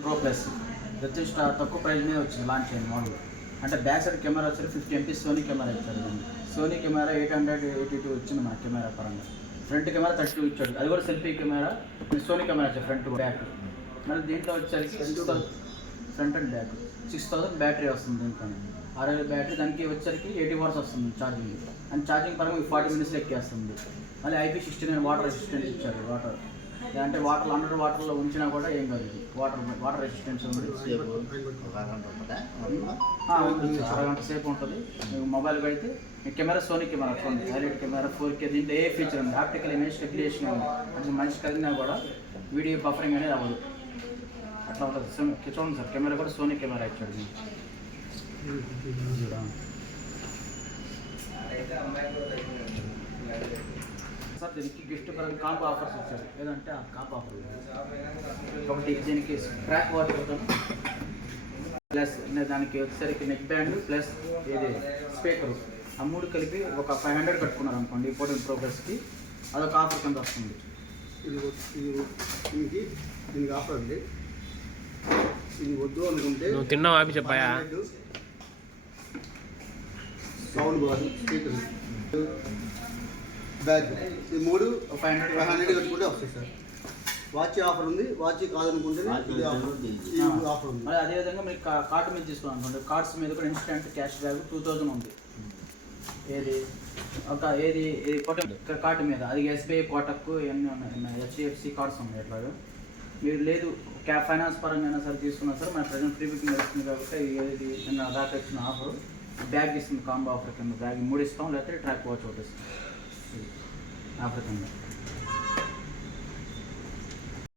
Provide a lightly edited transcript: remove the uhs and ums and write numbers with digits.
Pro plus just తక్కువ price మీద వచ్చింది లాంచ్ అయింది మోడల్. అంటే బ్యాక్ సైడ్ కెమెరా వచ్చి 50 MP సోనీ కెమెరా ఇచ్చాడు. దాన్ని సోనీ కెమెరా 882 వచ్చింది మన కెమెరా పరంగా. ఫ్రంట్ కెమెరా 32 ఇచ్చాడు, అది కూడా సెల్ఫీ కెమెరా. సోనీ కెమెరా వచ్చాడు ఫ్రంట్ బ్యాక్. మళ్ళీ దీంట్లో వచ్చేసరికి 6000 ఫ్రంట్ అండ్ బ్యాక్ 6000 బ్యాటరీ వస్తుంది. దీంట్లో 6000 బ్యాటరీ. దానికి వచ్చేసరికి 80 వాట్స్ వస్తుంది ఛార్జింగ్. అండ్ ఛార్జింగ్ పరంగా 40 minutes ఎక్కేస్తుంది. మళ్ళీ IP69 వాటర్ రెసిస్టెంట్ ఇచ్చారు. వాటర్ అంటే వాటర్ 100 వాటర్లో ఉంచినా కూడా ఏం కాదు. వాటర్ రెసిస్టెన్స్ ఉంది. అరగంట సేపు ఉంటుంది. మీకు మొబైల్కి అయితే కెమెరా సోనీ కెమెరా చూడండి, హైలైట్ కెమెరా 4K. దీంట్లో ఏ ఫీచర్ ఉంది, ఆప్టికల్ ఇమేజ్ స్టెబిలేషన్ ఉంది. అంటే మనిషి కలిగినా కూడా వీడియో బఫరింగ్ అనేది అవ్వదు, అట్లా ఉంటుంది. చూడండి సార్, కెమెరా కూడా సోనీ కెమెరా ఇచ్చాడు. సార్ దీనికి గిఫ్ట్ పరంగా కాంబో ఆఫర్స్ ఇచ్చారు. ఏదంటే ఆ కాంబో ఆఫర్ ఒకటి, దీనికి ట్రాక్ వాచ్ అవుతాను ప్లస్ దానికి వచ్చేసరికి నెక్ బ్యాండ్ ప్లస్ ఇది స్పీకరు, ఆ మూడు కలిపి ఒక 500 కట్టుకున్నారు అనుకోండి. 14 Pro Plusకి అదొక ఆఫర్ కింద వస్తుంది. దీనికి ఆఫర్ అండి. ఇది వద్దు అనుకుంటే తిన్నావు ఆపి చెప్పాయా. సౌండ్ బార్, స్పీకర్, బ్యాగ్, ఈ మూడు 500 కట్టుకుంటే వస్తుంది సార్. వాచ్ ఆఫర్ ఉంది. వాచ్ కాదనుకుంటే ఆఫర్ ఉంది. మరి అదేవిధంగా మీకు కార్డు మీద తీసుకోవాలనుకోండి, కార్డ్స్ మీద కూడా ఇన్స్టెంట్ క్యాష్ బ్యాక్ 2000 ఉంది. ఏది కార్డు మీద అది SBI, కోటక్ ఇవన్నీ ఉన్నాయి, HDFC కార్డ్స్ ఉన్నాయి. అట్లాగా మీరు లేదు ఫైనాన్స్ పరంగా అయినా సరే తీసుకున్నా సరే మన ప్రజెంట్ ఫ్రీ బుకింగ్ వస్తుంది. కాబట్టి ఏది నిన్న దాకా ఇచ్చిన ఆఫర్ బ్యాగ్ ఇస్తుంది. కాంబో ఆఫర్ కింద బ్యాగ్ 3 ఇస్తాం, లేకపోతే ట్రాక్ వాచ్ ఒకటి ఇస్తాం ఆఫర్ కింద.